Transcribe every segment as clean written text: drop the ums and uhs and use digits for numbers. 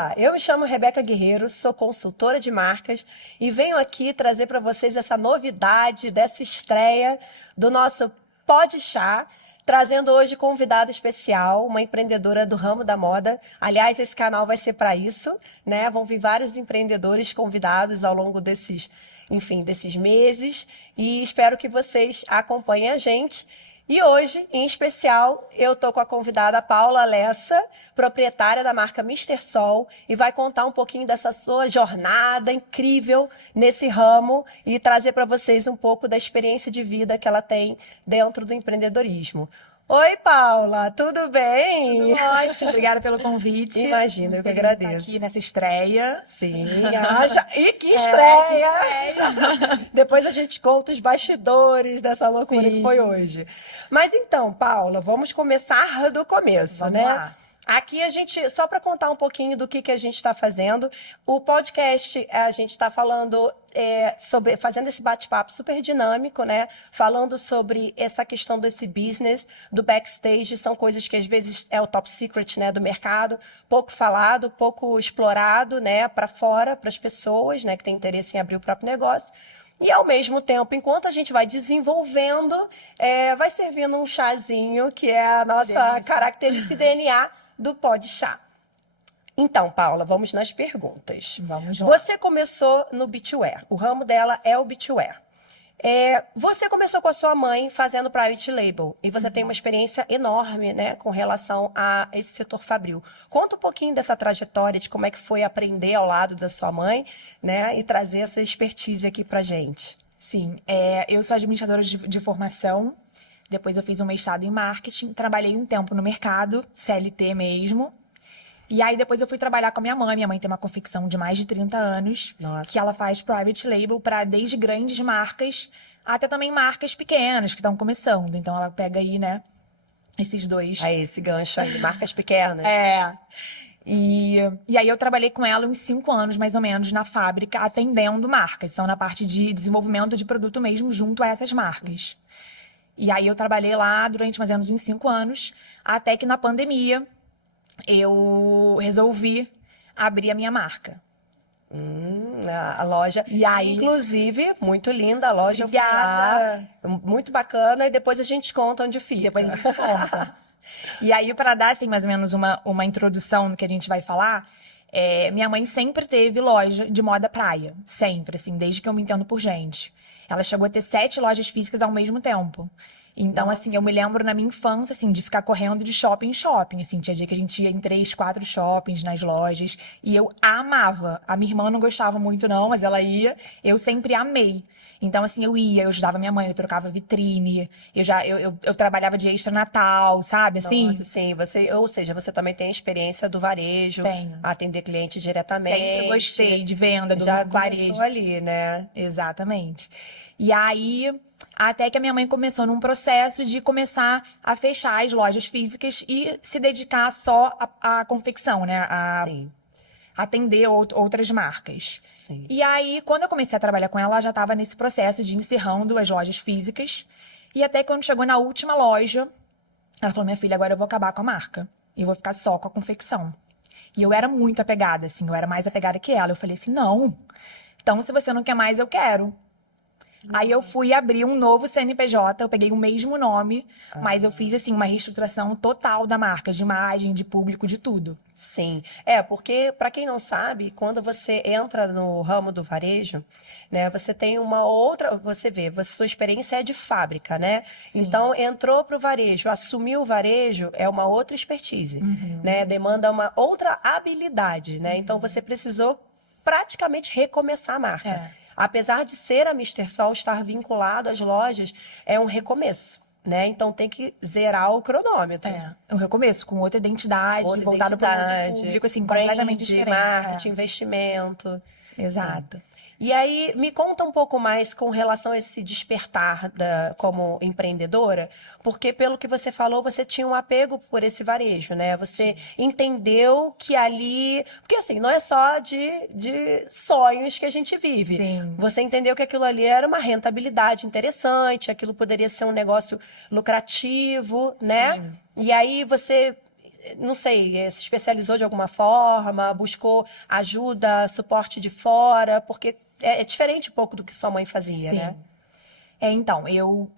Olá, eu me chamo Rebeca Guerreiro, sou consultora de marcas e venho aqui trazer para vocês essa novidade dessa estreia do nosso Pod Chá, trazendo hoje convidada especial, uma empreendedora do ramo da moda. Aliás, esse canal vai ser para isso, né? Vão vir vários empreendedores convidados ao longo desses meses e espero que vocês acompanhem a gente. E hoje, em especial, eu estou com a convidada Paula Lessa, proprietária da marca Mister Sol, e vai contar um pouquinho dessa sua jornada incrível nesse ramo e trazer para vocês um pouco da experiência de vida que ela tem dentro do empreendedorismo. Oi, Paula, tudo bem? Tudo ótimo, obrigada pelo convite. Imagina, eu que agradeço. Aqui nessa estreia. Sim, acha. E que estreia! Depois a gente conta os bastidores dessa loucura que foi hoje. Mas então, Paula, vamos começar do começo, Vamos né? lá. Aqui a gente, só para contar um pouquinho do que a gente está fazendo, o podcast, a gente está falando sobre, fazendo esse bate-papo super dinâmico, né? Falando sobre essa questão desse business, do backstage, são coisas que às vezes é o top secret, né, do mercado, pouco falado, pouco explorado, né, para fora, para as pessoas, né, que têm interesse em abrir o próprio negócio. E, ao mesmo tempo, enquanto a gente vai desenvolvendo, vai servindo um chazinho, que é a nossa característica DNA do Pod Chá. Então, Paula, vamos nas perguntas. Vamos lá. Você começou no beachwear. O ramo dela é o beachwear. Você começou com a sua mãe fazendo private label e você tem uma experiência enorme, né, com relação a esse setor fabril. Conta um pouquinho dessa trajetória, de como é que foi aprender ao lado da sua mãe, né, e trazer essa expertise aqui pra gente. Sim, eu sou administradora de formação, depois eu fiz um mestrado em marketing, trabalhei um tempo no mercado, CLT mesmo. E aí depois eu fui trabalhar com a minha mãe. Minha mãe tem uma confecção de mais de 30 anos. Nossa. Que ela faz private label para desde grandes marcas até também marcas pequenas que estão começando. Então ela pega aí, né, esses dois. Aí, esse gancho aí, marcas pequenas. E aí eu trabalhei com ela uns 5 anos, mais ou menos, na fábrica, atendendo marcas. São na parte de desenvolvimento de produto mesmo, junto a essas marcas. E aí eu trabalhei lá durante mais ou menos uns 5 anos, até que na pandemia eu resolvi abrir a minha marca. A loja. E aí, inclusive, muito linda a loja. Obrigada. Muito bacana. E depois a gente conta onde fica. Depois a gente conta. E aí, para dar, assim, mais ou menos uma introdução do que a gente vai falar, minha mãe sempre teve loja de moda praia. Sempre, assim, desde que eu me entendo por gente. Ela chegou a ter 7 lojas físicas ao mesmo tempo. Então, Nossa. assim, eu me lembro na minha infância, assim, de ficar correndo de shopping em shopping, assim. Tinha dia que a gente ia em 3, 4 shoppings nas lojas. E eu amava. A minha irmã não gostava muito, não, mas ela ia. Eu sempre amei. Então, assim, eu ia, eu ajudava minha mãe, eu trocava vitrine. Eu trabalhava de extra Natal, sabe, assim? Nossa, sim. Ou seja, você também tem a experiência do varejo. Tenho. Atender cliente diretamente. Sempre gostei de venda, do Já varejo. começou ali, né? Exatamente. E aí, até que a minha mãe começou num processo de começar a fechar as lojas físicas e se dedicar só à confecção, né? A Sim. atender outras marcas. Sim. E aí, quando eu comecei a trabalhar com ela, ela já estava nesse processo de encerrando as lojas físicas. E até quando chegou na última loja, ela falou, minha filha, agora eu vou acabar com a marca. E eu vou ficar só com a confecção. E eu era muito apegada, assim, eu era mais apegada que ela. Eu falei assim, não. Então, se você não quer mais, eu quero. Aí eu fui abrir um novo CNPJ, eu peguei o mesmo nome, mas eu fiz, assim, uma reestruturação total da marca, de imagem, de público, de tudo. Sim, porque, para quem não sabe, quando você entra no ramo do varejo, né, você tem uma outra, você vê, sua experiência é de fábrica, né? Sim. Então, entrou para o varejo, assumiu o varejo, é uma outra expertise, né? Demanda uma outra habilidade, né? Então, você precisou praticamente recomeçar a marca. Apesar de ser a Mister Sol, estar vinculado às lojas, é um recomeço, né? Então tem que zerar o cronômetro. Um recomeço, com outra identidade, voltado para o público, assim, completamente diferente. Marketing, investimento. Exato. Sim. E aí, me conta um pouco mais com relação a esse despertar como empreendedora, porque pelo que você falou, você tinha um apego por esse varejo, né? Você entendeu que ali... Porque assim, não é só de sonhos que a gente vive. Sim. Você entendeu que aquilo ali era uma rentabilidade interessante, aquilo poderia ser um negócio lucrativo, né? Sim. E aí você não sei, se especializou de alguma forma, buscou ajuda, suporte de fora, porque é diferente um pouco do que sua mãe fazia, né? Sim. Então,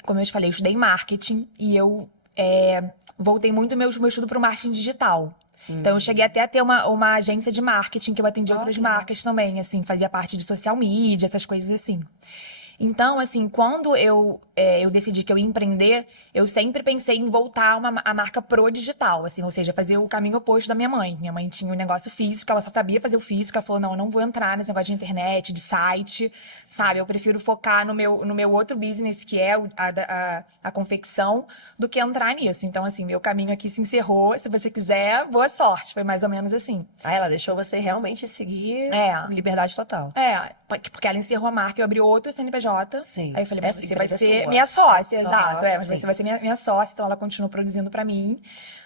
como eu te falei, eu estudei marketing e eu voltei muito meu estudo para o marketing digital. Então, eu cheguei até a ter uma agência de marketing que eu atendia outras Olha. marcas também, assim, fazia parte de social media, essas coisas assim. Então, assim, quando eu decidi que eu ia empreender, eu sempre pensei em voltar a marca pro digital, assim, ou seja, fazer o caminho oposto da minha mãe. Minha mãe tinha um negócio físico, ela só sabia fazer o físico, ela falou, não, eu não vou entrar nesse negócio de internet, de site, sabe? Eu prefiro focar no meu outro business, que é a confecção, do que entrar nisso. Então, assim, meu caminho aqui se encerrou, se você quiser, boa sorte. Foi mais ou menos assim. Aí ela deixou você realmente seguir É. liberdade total. Porque ela encerrou a marca, eu abri outro CNPJ. Sim. Aí eu falei, Essa você vai empresa é ser sua. minha sócia, Aham, exato. sim. Você vai ser minha sócia, então ela continuou produzindo pra mim.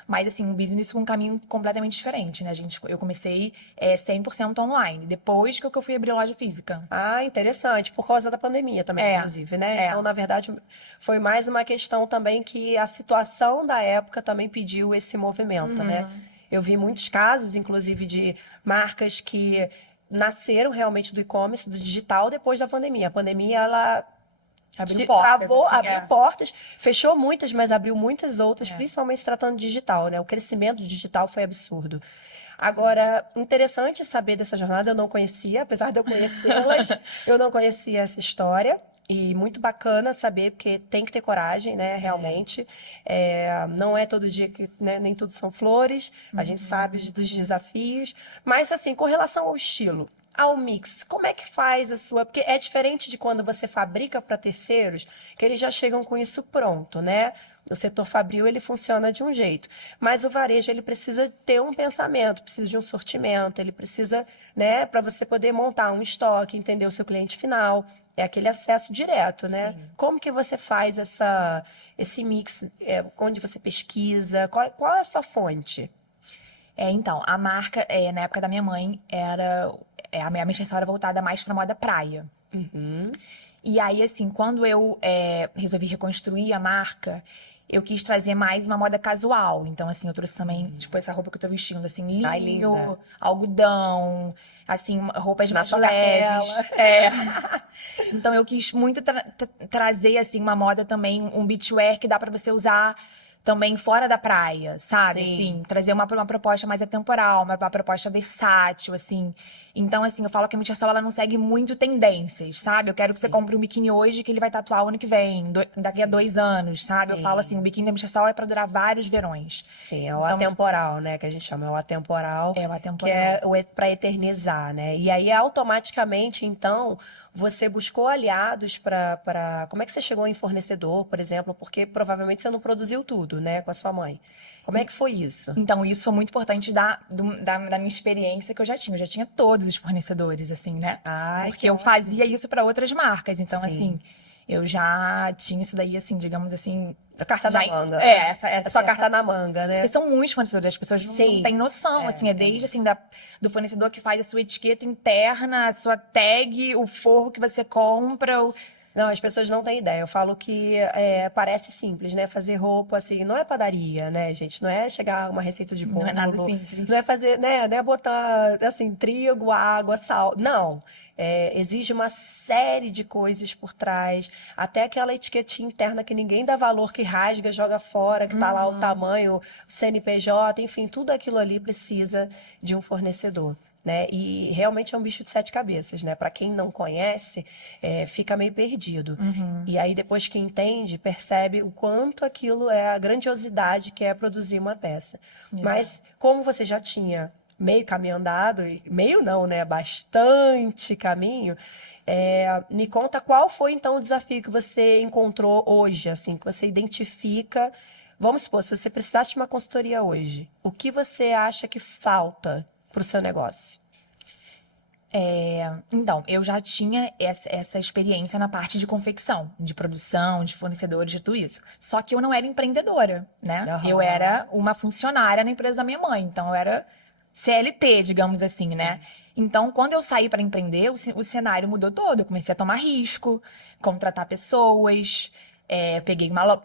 Mas, assim, um business com um caminho completamente diferente, né, gente? Eu comecei 100% online, depois que eu fui abrir loja física. Ah, interessante, por causa da pandemia também, inclusive, né? Então, na verdade, foi mais uma questão também que a situação da época também pediu esse movimento, né? Eu vi muitos casos, inclusive, de marcas que nasceram realmente do e-commerce, do digital, depois da pandemia. A pandemia, ela Abriu portas, travou, assim, abriu portas, fechou muitas, mas abriu muitas outras, principalmente se tratando de digital, né? O crescimento digital foi absurdo. Agora, interessante saber dessa jornada, eu não conhecia, apesar de eu conhecê-las, eu não conhecia essa história. E muito bacana saber, porque tem que ter coragem, né, realmente. Não é todo dia que, né, nem tudo são flores, a gente sabe dos desafios. Mas, assim, com relação ao estilo, ao mix, como é que faz a sua... Porque é diferente de quando você fabrica para terceiros, que eles já chegam com isso pronto, né? O setor fabril, ele funciona de um jeito. Mas o varejo, ele precisa ter um pensamento, precisa de um sortimento, ele precisa, né, para você poder montar um estoque, entender o seu cliente final. É aquele acesso direto, né? Sim. Como que você faz esse mix? Onde você pesquisa? Qual é a sua fonte? Então, a marca, na época da minha mãe, a minha menstruação era voltada mais pra moda praia. E aí, assim, quando eu resolvi reconstruir a marca, eu quis trazer mais uma moda casual. Então, assim, eu trouxe também, tipo, essa roupa que eu tô vestindo, assim, Ai, linho, linda. algodão, roupas Na mais sua leves. cartela. Então, eu quis muito trazer, assim, uma moda também, um beachwear que dá pra você usar também fora da praia, sabe? Sim. Assim, trazer uma proposta mais atemporal, uma proposta versátil, assim. Então, assim, eu falo que a menstruação, ela não segue muito tendências, sabe? Eu quero que você compre um biquíni hoje que ele vai tatuar o ano que vem, daqui a 2 anos, sabe? Eu Sim. falo assim, o biquíni da menstruação é pra durar vários verões. Sim, é o Então, atemporal, né? Que a gente chama, é o atemporal. É o atemporal. Que é para eternizar, né? E aí, automaticamente, então, você buscou aliados para... Como é que você chegou em fornecedor, por exemplo? Porque provavelmente você não produziu tudo, né? Com a sua mãe. Como é que foi isso? Então, isso foi muito importante da minha experiência que eu já tinha. Eu já tinha todos os fornecedores, assim, né? Ai, Porque que eu ótimo. fazia isso para outras marcas. Então, Sim. assim, eu já tinha isso daí, assim, digamos assim. A carta já- na manga. essa É sua carta na manga, né? Porque são muitos fornecedores, as pessoas Sim. não têm noção, assim, desde assim, do fornecedor que faz a sua etiqueta interna, a sua tag, o forro que você compra. Não, as pessoas não têm ideia. Eu falo que parece simples, né? Fazer roupa, assim, não é padaria, né, gente? Não é chegar uma receita de bolo. Não é nada simples. Não é fazer, né? Não é botar, assim, trigo, água, sal. Não. Exige uma série de coisas por trás. Até aquela etiquetinha interna que ninguém dá valor, que rasga, joga fora, que tá lá o tamanho, o CNPJ, enfim, tudo aquilo ali precisa de um fornecedor. Né? E realmente é um bicho de 7 cabeças, né? Para quem não conhece, fica meio perdido. E aí, depois que entende, percebe o quanto aquilo é a grandiosidade que é produzir uma peça. Mas, como você já tinha meio caminho andado, meio não, né? Bastante caminho, me conta qual foi, então, o desafio que você encontrou hoje, assim, que você identifica. Vamos supor, se você precisasse de uma consultoria hoje, o que você acha que falta para o seu negócio? Então, eu já tinha essa experiência na parte de confecção, de produção, de fornecedores, de tudo isso. Só que eu não era empreendedora, né? Aham. Eu era uma funcionária na empresa da minha mãe. Então, eu era CLT, digamos assim, né? Então, quando eu saí para empreender, o cenário mudou todo. Eu comecei a tomar risco, contratar pessoas,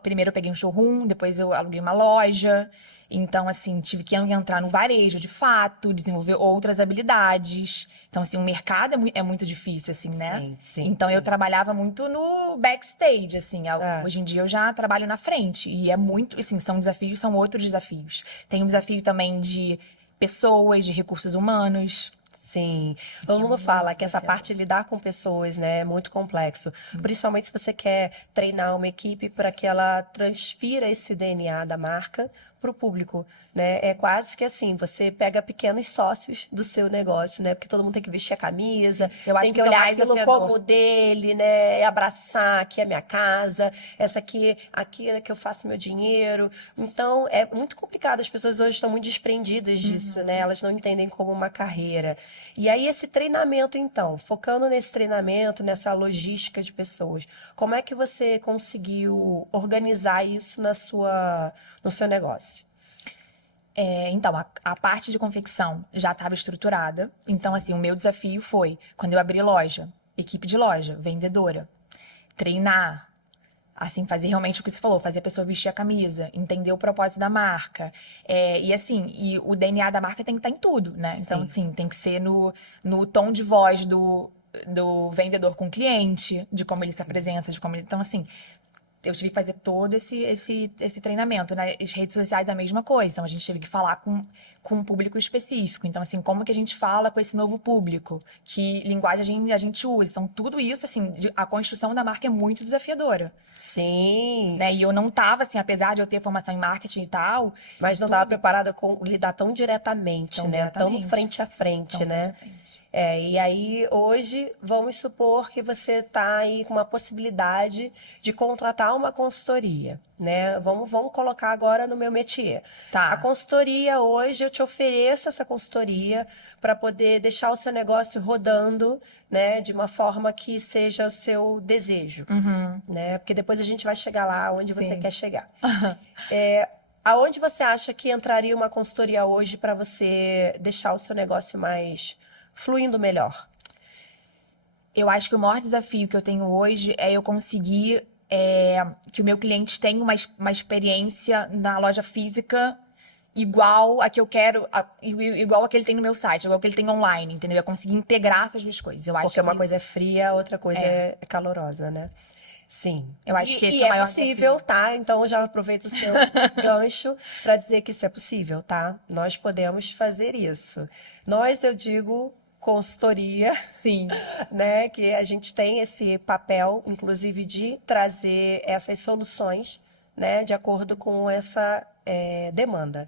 Primeiro eu peguei um showroom, depois eu aluguei uma loja. Então, assim, tive que entrar no varejo, de fato, desenvolver outras habilidades. Então, assim, o mercado é muito difícil, assim, né? Sim, sim, Então, eu sim. trabalhava muito no backstage, assim. Ah, Hoje em dia, eu já trabalho na frente. E é sim. muito, assim, são desafios, são outros desafios. Tem um desafio também de pessoas, de recursos humanos, Sim, todo que é mundo muito fala que essa desafiador. parte de lidar com pessoas, né, é muito complexo. Principalmente se você quer treinar uma equipe para que ela transfira esse DNA da marca para o público, né? É quase que assim, você pega pequenos sócios do seu negócio, né? Porque todo mundo tem que vestir a camisa, Eu acho tem que que isso é o olhar mais aquilo desafiador. como dele, né? E abraçar, aqui é minha casa, essa aqui é que eu faço meu dinheiro. Então, é muito complicado. As pessoas hoje estão muito desprendidas disso, né? Elas não entendem como uma carreira. E aí, esse treinamento, então, focando nesse treinamento, nessa logística de pessoas, como é que você conseguiu organizar isso no seu negócio? Então, a parte de confecção já estava estruturada. Então, assim, o meu desafio foi, quando eu abri loja, equipe de loja, vendedora, treinar, assim, fazer realmente o que você falou, fazer a pessoa vestir a camisa, entender o propósito da marca. E assim, e o DNA da marca tem que estar em tudo, né? Então, Sim. assim, tem que ser no tom de voz do vendedor com o cliente, de como ele se apresenta, de como ele. Então, assim, eu tive que fazer todo esse treinamento. Nas redes sociais, a mesma coisa. Então, a gente teve que falar com um público específico. Então, assim, como que a gente fala com esse novo público? Que linguagem a gente usa? Então, tudo isso, assim, a construção da marca é muito desafiadora, Sim, né? E eu não tava, assim, apesar de eu ter formação em marketing e tal, e mas não estava tudo preparada com lidar tão diretamente, tão né? Tão diretamente. frente a frente, Tão frente né? a frente. E aí, hoje, vamos supor que você está aí com uma possibilidade de contratar uma consultoria, né? Vamos colocar agora no meu métier. A Tá. consultoria, hoje, eu te ofereço essa consultoria para poder deixar o seu negócio rodando, né? De uma forma que seja o seu desejo, Uhum. né? Porque depois a gente vai chegar lá onde você Sim. quer chegar. Aonde você acha que entraria uma consultoria hoje para você deixar o seu negócio mais fluindo melhor? Eu acho que o maior desafio que eu tenho hoje é eu conseguir que o meu cliente tenha uma experiência na loja física igual a que eu quero, igual a que ele tem no meu site, igual a que ele tem online, entendeu? Eu conseguir integrar essas duas coisas. Eu acho Porque que uma coisa isso é fria, outra coisa é. é calorosa, né? Sim. Eu acho que E esse é o é maior possível, desafio. tá? Então eu já aproveito o seu gancho para dizer que isso é possível, tá? Nós podemos fazer isso. Nós, eu digo, consultoria, Sim. né? Que a gente tem esse papel, inclusive, de trazer essas soluções, né? De acordo com essa demanda.